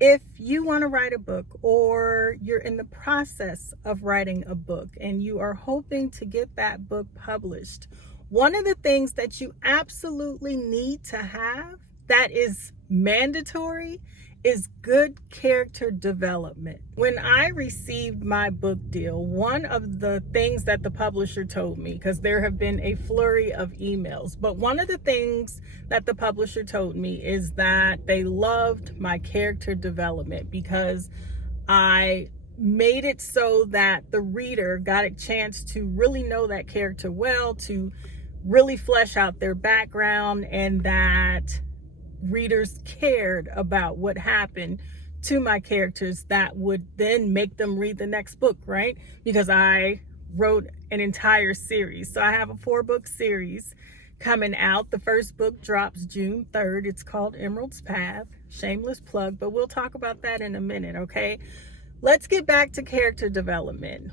If you want to write a book, or you're in the process of writing a book and you are hoping to get that book published, one of the things that you absolutely need to have that is mandatory is good character development. When I received my book deal, one of the things that the publisher told me, because there have been a flurry of emails, but one of the things that the publisher told me is that they loved my character development because I made it so that the reader got a chance to really know that character well, to really flesh out their background, and that readers cared about what happened to my characters that would then make them read the next book, right? Because I wrote an entire series. So I have a 4-book series coming out. The first book drops June 3rd. It's called Emerald's Path. Shameless plug, but we'll talk about that in a minute, okay? Let's get back to character development.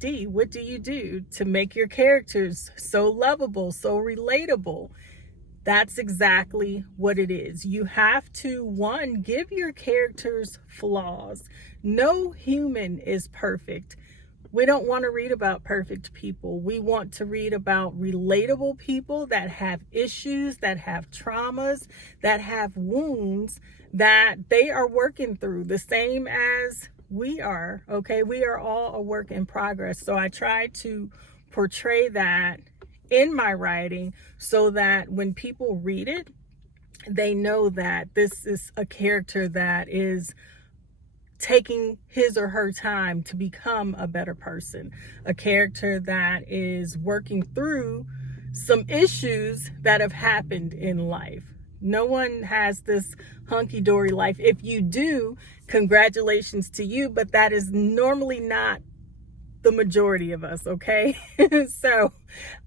D, what do you do to make your characters so lovable, so relatable? That's exactly what it is. You have to, one, give your characters flaws. No human is perfect. We don't want to read about perfect people. We want to read about relatable people that have issues, that have traumas, that have wounds that they are working through, the same as we are, okay? We are all a work in progress. So I try to portray that in my writing so that when people read it, they know that this is a character that is taking his or her time to become a better person, a character that is working through some issues that have happened in life. No one has this hunky-dory life. If you do, congratulations to you, but that is normally not the majority of us, okay? So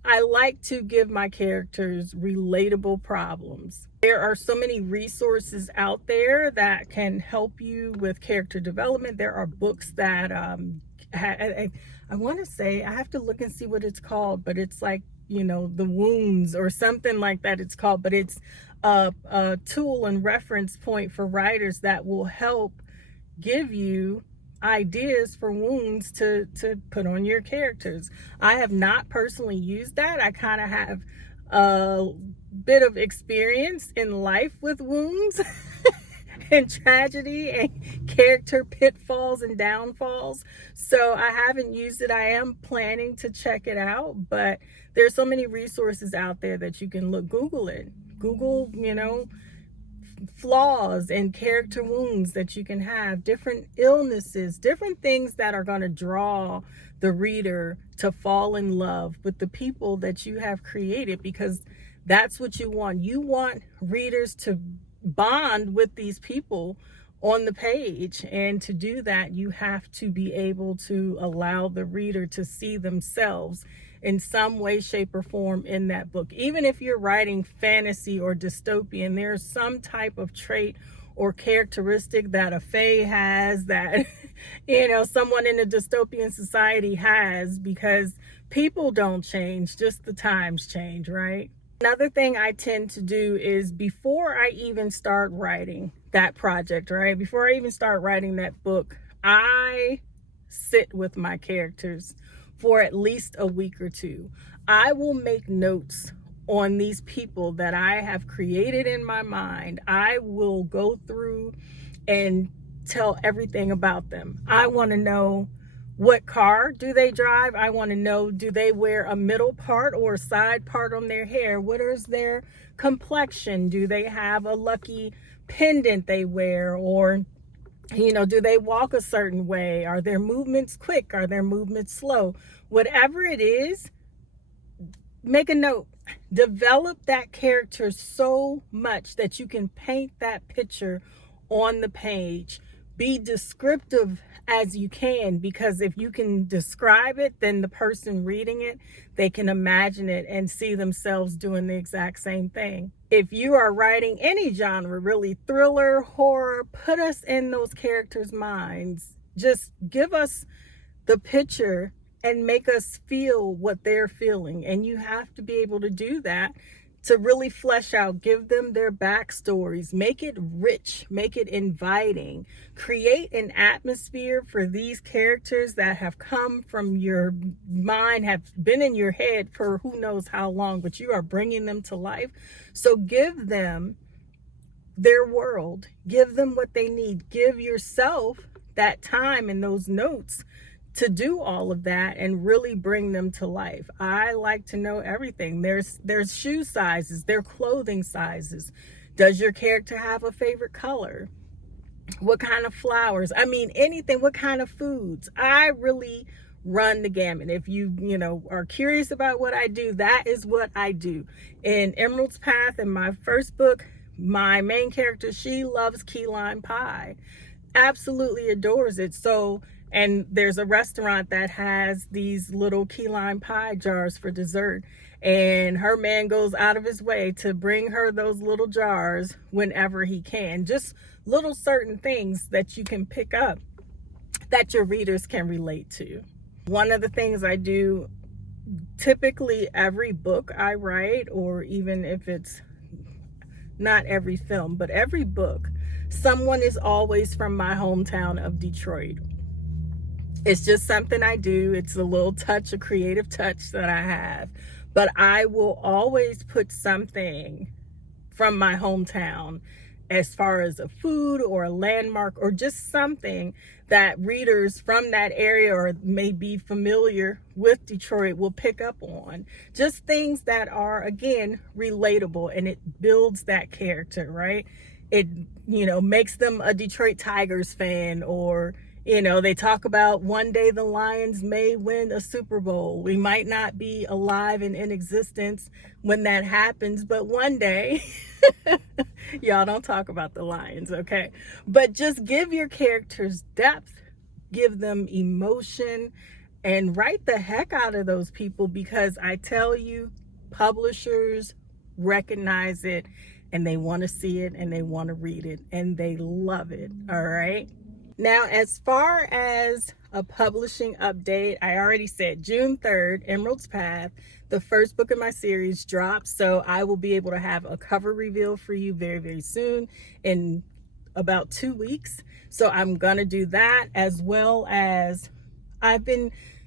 I like to give my characters relatable problems. There are so many resources out there that can help you with character development. There are books that I want to say, I have to look and see what it's called, but it's like, you know, The Wounds or something like that it's called, but it's a tool and reference point for writers that will help give you ideas for wounds to put on your characters. I have not personally used that. I kind of have a bit of experience in life with wounds and tragedy and character pitfalls and downfalls. So I haven't used it. I am planning to check it out, but there's so many resources out there that you can look. Google it. Google, you know, flaws and character wounds that you can have, different illnesses, different things that are going to draw the reader to fall in love with the people that you have created, because that's what you want. You want readers to bond with these people on the page, and to do that you have to be able to allow the reader to see themselves in some way, shape, or form in that book. Even if you're writing fantasy or dystopian, there's some type of trait or characteristic that a fae has, that you know, someone in a dystopian society has, because people don't change, just the times change, right? Another thing I tend to do is, before I even start writing that project, right, before I even start writing that book, I sit with my characters for at least a week or two. I will make notes on these people that I have created in my mind. I will go through and tell everything about them. I want to know, what car do they drive? I want to know, do they wear a middle part or a side part on their hair? What is their complexion? Do they have a lucky pendant they wear? Or, you know, do they walk a certain way? Are their movements quick? Are their movements slow? Whatever it is, make a note. Develop that character so much that you can paint that picture on the page. Be descriptive as you can, because if you can describe it, then the person reading it, they can imagine it and see themselves doing the exact same thing. If you are writing any genre, really, thriller, horror, put us in those characters' minds. Just give us the picture and make us feel what they're feeling. And you have to be able to do that to really flesh out, give them their backstories, make it rich, make it inviting, create an atmosphere for these characters that have come from your mind, have been in your head for who knows how long, but you are bringing them to life. So give them their world, give them what they need, give yourself that time and those notes to do all of that and really bring them to life. I like to know everything. There's shoe sizes, their clothing sizes. Does your character have a favorite color? What kind of flowers? I mean, anything. What kind of foods? I really run the gamut. If you are curious about what I do, that is what I do. In Emerald's Path, in my first book, my main character, she loves key lime pie. Absolutely adores it. So, and there's a restaurant that has these little key lime pie jars for dessert. And her man goes out of his way to bring her those little jars whenever he can. Just little certain things that you can pick up that your readers can relate to. One of the things I do, typically every book I write, or even if it's not every film, but every book, someone is always from my hometown of Detroit. It's just something I do. It's a little touch, a creative touch that I have. But I will always put something from my hometown as far as a food or a landmark or just something that readers from that area or may be familiar with Detroit will pick up on. Just things that are, again, relatable, and it builds that character, right? It, makes them a Detroit Tigers fan, or they talk about one day the Lions may win a Super Bowl. We might not be alive and in existence when that happens, but one day, y'all don't talk about the Lions, okay? But just give your characters depth, give them emotion, and write the heck out of those people, because I tell you, publishers recognize it and they want to see it and they want to read it and they love it, all right? Now, as far as a publishing update, I already said June 3rd, Emerald's Path, the first book in my series, drops. So I will be able to have a cover reveal for you very, very soon, in about 2 weeks. So I'm going to do that, as well as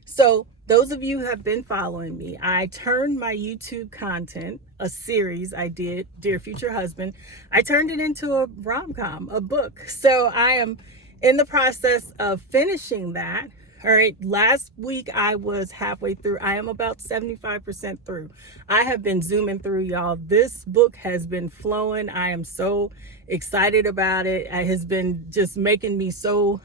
so those of you who have been following me, I turned my YouTube content, a series I did, Dear Future Husband, I turned it into a rom-com, a book. So I am in the process of finishing that. All right, last week I was halfway through. I am about 75% through. I have been zooming through, y'all. This book has been flowing. I am so excited about it. It has been just making me so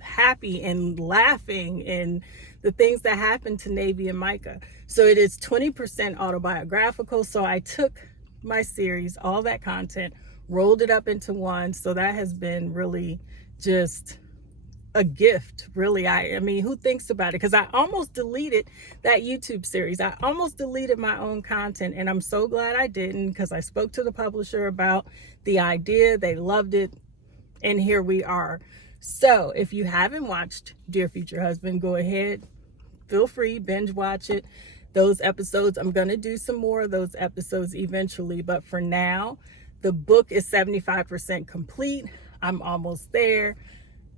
happy and laughing, and the things that happened to Navy and Micah. So it is 20% autobiographical. So I took my series, all that content, rolled it up into one. So that has been really just a gift, really. I mean, who thinks about it? Because I almost deleted that YouTube series. I almost deleted my own content, and I'm so glad I didn't, because I spoke to the publisher about the idea. They loved it, and here we are. So if you haven't watched Dear Future Husband, go ahead, feel free, binge watch it. Those episodes, I'm going to do some more of those episodes eventually, but for now, the book is 75% complete. I'm almost there.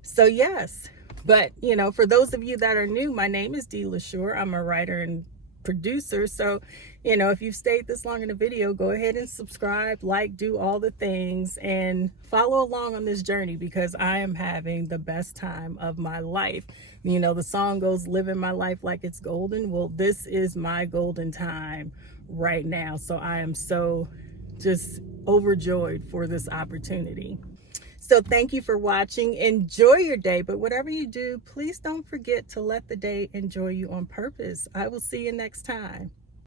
So yes, but for those of you that are new, my name is Dee LaSure. I'm a writer and producer. So, if you've stayed this long in the video, go ahead and subscribe, like, do all the things, and follow along on this journey, because I am having the best time of my life. The song goes, living my life like it's golden. Well, this is my golden time right now. So I am so just overjoyed for this opportunity. So thank you for watching. Enjoy your day, but whatever you do, please don't forget to let the day enjoy you on purpose. I will see you next time.